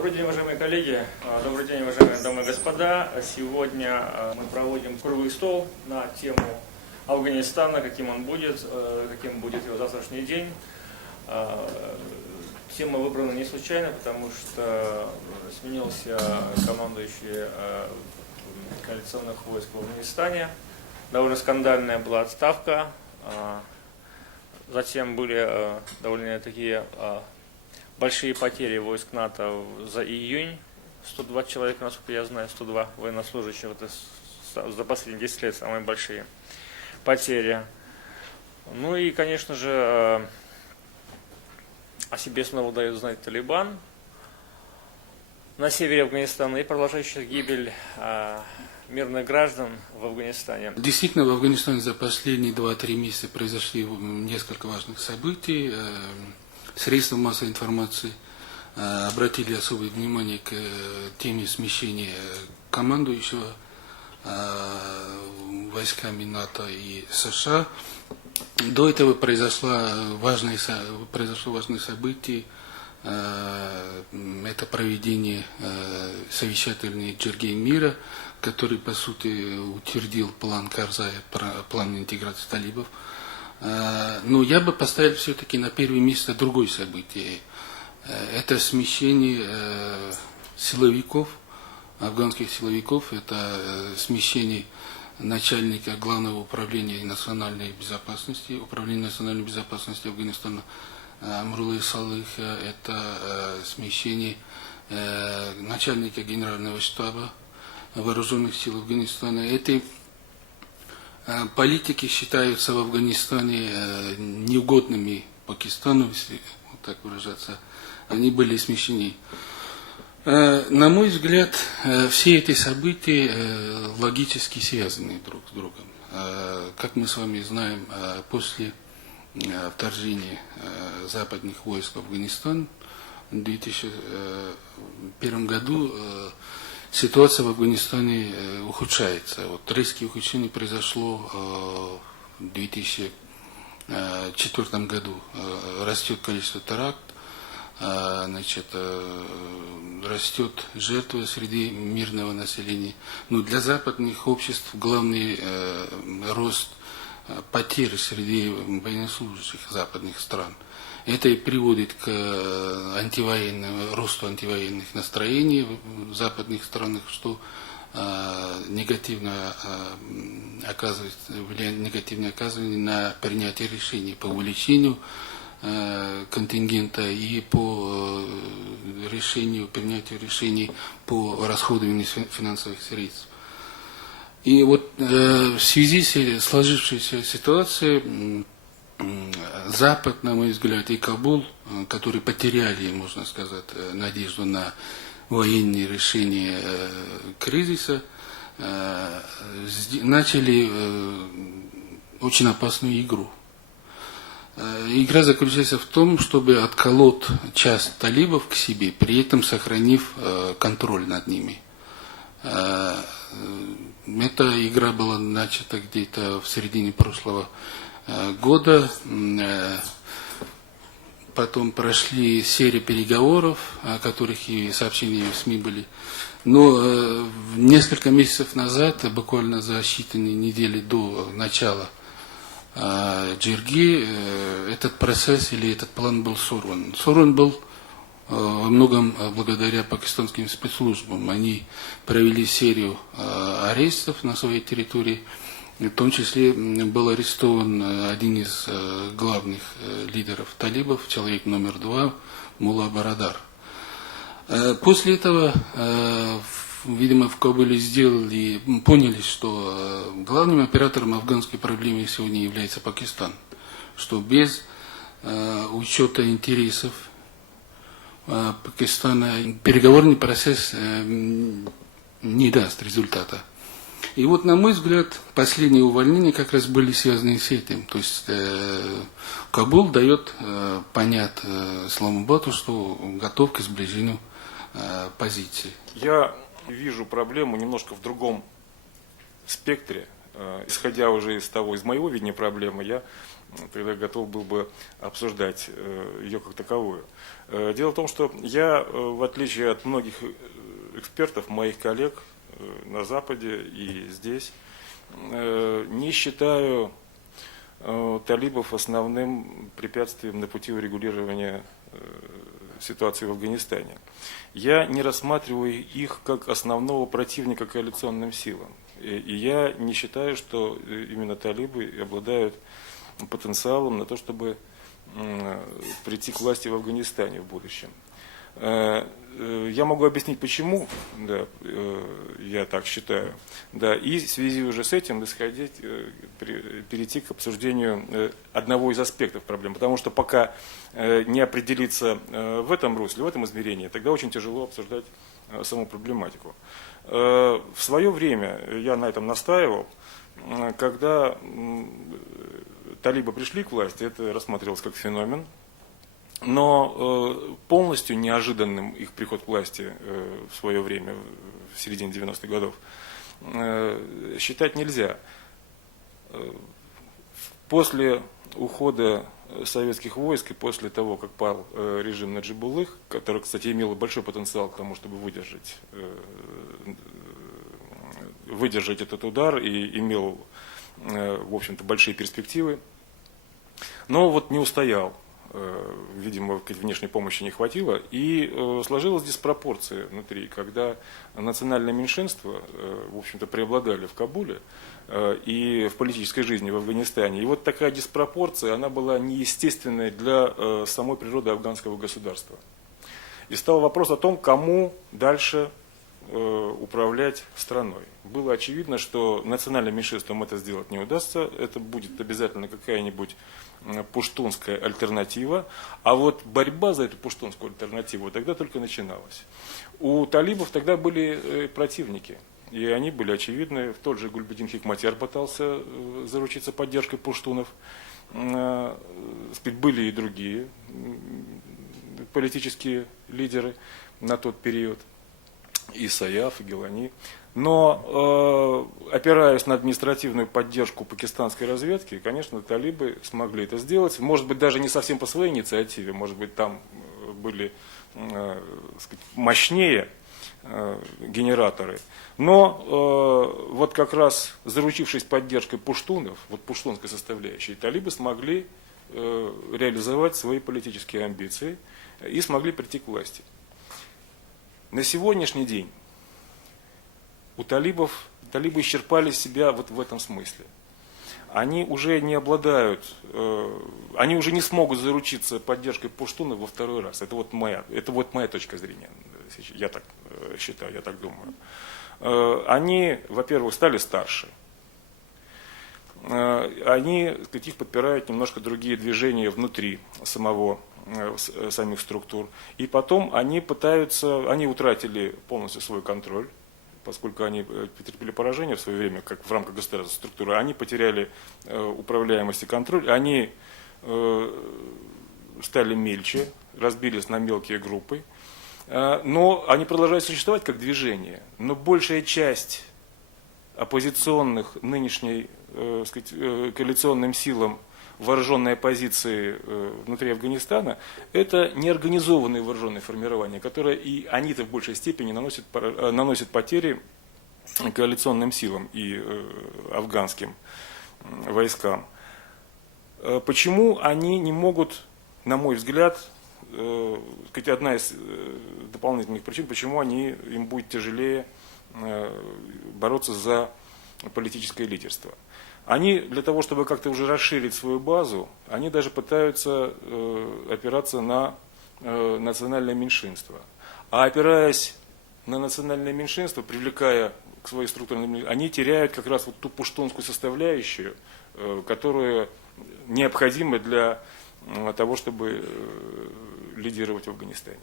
Добрый день, уважаемые коллеги, добрый день, уважаемые дамы и господа. Сегодня мы проводим круглый стол на тему Афганистана, каким будет его завтрашний день. Тема выбрана не случайно, потому что сменился командующий коалиционных войск в Афганистане. Довольно скандальная была отставка. Затем были довольно такие большие потери войск НАТО за июнь. 102 человека, насколько я знаю, 102 военнослужащих. Это за последние 10 лет самые большие потери. Ну и, конечно же, о себе снова дает знать Талибан на севере Афганистана и продолжающая гибель мирных граждан в Афганистане. Действительно, в Афганистане за последние 2-3 месяца произошли несколько важных событий. Средства массовой информации обратили особое внимание к теме смещения командующего войсками НАТО и США. До этого произошло важное событие. Это проведение совещательной Джирги мира, который, по сути, утвердил план Карзая, план интеграции талибов. Но я бы поставил все-таки на первое место другое событие. Это смещение силовиков, афганских силовиков, это смещение начальника Главного управления национальной безопасности, Управления национальной безопасности Афганистана Амрулы Салыха, это смещение начальника Генерального штаба Вооруженных сил Афганистана. Эти политики считаются в Афганистане неугодными Пакистану, если вот так выражаться. Они были смещены. На мой взгляд, все эти события логически связаны друг с другом. Как мы с вами знаем, после вторжения западных войск в Афганистан в 2001 году ситуация в Афганистане ухудшается. Вот резкое ухудшение произошло в 2004 году. Растет количество терактов, растет жертвы среди мирного населения. Но для западных обществ главный рост потерь среди военнослужащих западных стран. Это и приводит к росту антивоенных настроений в западных странах, что негативно оказывает на принятие решений по увеличению контингента и по принятию решений по расходованию финансовых средств. И вот в связи с сложившейся ситуацией Запад, на мой взгляд, и Кабул, которые потеряли, можно сказать, надежду на военные решения кризиса, начали очень опасную игру. Игра заключается в том, чтобы отколоть часть талибов к себе, при этом сохранив контроль над ними. Эта игра была начата где-то в середине прошлого года. Потом прошли серия переговоров, о которых и сообщения в СМИ были. Но несколько месяцев назад, буквально за считанные недели до начала Джирги, этот процесс или этот план был сорван. Сорван был во многом благодаря пакистанским спецслужбам. Они провели серию арестов на своей территории. В том числе был арестован один из главных лидеров талибов, человек номер 2, Мулла Барадар. После этого, видимо, в Кабуле поняли, что главным оператором афганской проблемы сегодня является Пакистан, что без учета интересов Пакистана переговорный процесс не даст результата. И вот, на мой взгляд, последние увольнения как раз были связаны с этим. То есть Кабул дает понять Исламабаду, что готов к сближению позиций. Я вижу проблему немножко в другом спектре. Исходя уже из моего видения проблемы, я тогда готов был бы обсуждать ее как таковую. Дело в том, что я, в отличие от многих экспертов, моих коллег на Западе и здесь, не считаю талибов основным препятствием на пути урегулирования ситуации в Афганистане. Я не рассматриваю их как основного противника коалиционным силам. И я не считаю, что именно талибы обладают потенциалом на то, чтобы прийти к власти в Афганистане в будущем. Я могу объяснить, почему я так считаю. Да, и в связи уже с этим перейти к обсуждению одного из аспектов проблем. Потому что пока не определиться в этом русле, в этом измерении, тогда очень тяжело обсуждать саму проблематику. В свое время я на этом настаивал, когда талибы пришли к власти, это рассматривалось как феномен. Но полностью неожиданным их приход к власти в свое время, в середине 90-х годов, считать нельзя. После ухода советских войск и после того, как пал режим Наджибуллых, который, кстати, имел большой потенциал к тому, чтобы выдержать этот удар и имел, в общем-то, большие перспективы, но вот не устоял. Видимо, внешней помощи не хватило, и сложилась диспропорция внутри, когда национальные меньшинства, в общем-то, преобладали в Кабуле и в политической жизни в Афганистане. И вот такая диспропорция, она была неестественной для самой природы афганского государства. И стал вопрос о том, кому дальше управлять страной. Было очевидно, что национальным меньшинствам это сделать не удастся, это будет обязательно какая-нибудь пуштунская альтернатива, а вот борьба за эту пуштунскую альтернативу тогда только начиналась. У талибов тогда были противники, и они были очевидны. Тот же Гульбедин Хикматяр пытался заручиться поддержкой пуштунов, были и другие политические лидеры на тот период, и Саяф, и Гилани. Но, опираясь на административную поддержку пакистанской разведки, конечно, талибы смогли это сделать. Может быть, даже не совсем по своей инициативе, может быть, там были мощнее генераторы. Но вот как раз заручившись поддержкой пуштунов, вот пуштунской составляющей, талибы смогли реализовать свои политические амбиции и смогли прийти к власти. На сегодняшний день талибы исчерпали себя вот в этом смысле. Они уже не обладают, они уже не смогут заручиться поддержкой пуштунов во второй раз. Это вот моя точка зрения. Я так считаю, я так думаю. Они, во-первых, стали старше. Их подпирают немножко другие движения внутри самих структур. И потом они утратили полностью свой контроль, поскольку они потерпели поражение в свое время, как в рамках государственной структуры, они потеряли управляемость и контроль, они стали мельче, разбились на мелкие группы, но они продолжают существовать как движение. Но большая часть оппозиционных нынешней коалиционным силам вооруженной оппозиции внутри Афганистана, это неорганизованные вооруженные формирования, которые и они-то в большей степени наносят потери коалиционным силам и афганским войскам. Почему они не могут, на мой взгляд, одна из дополнительных причин, почему им будет тяжелее бороться за политическое лидерство? Они для того, чтобы как-то уже расширить свою базу, они даже пытаются опираться на национальное меньшинство. А опираясь на национальное меньшинство, привлекая к своей структуре, они теряют как раз вот ту пуштунскую составляющую, которая необходима для того, чтобы лидировать в Афганистане.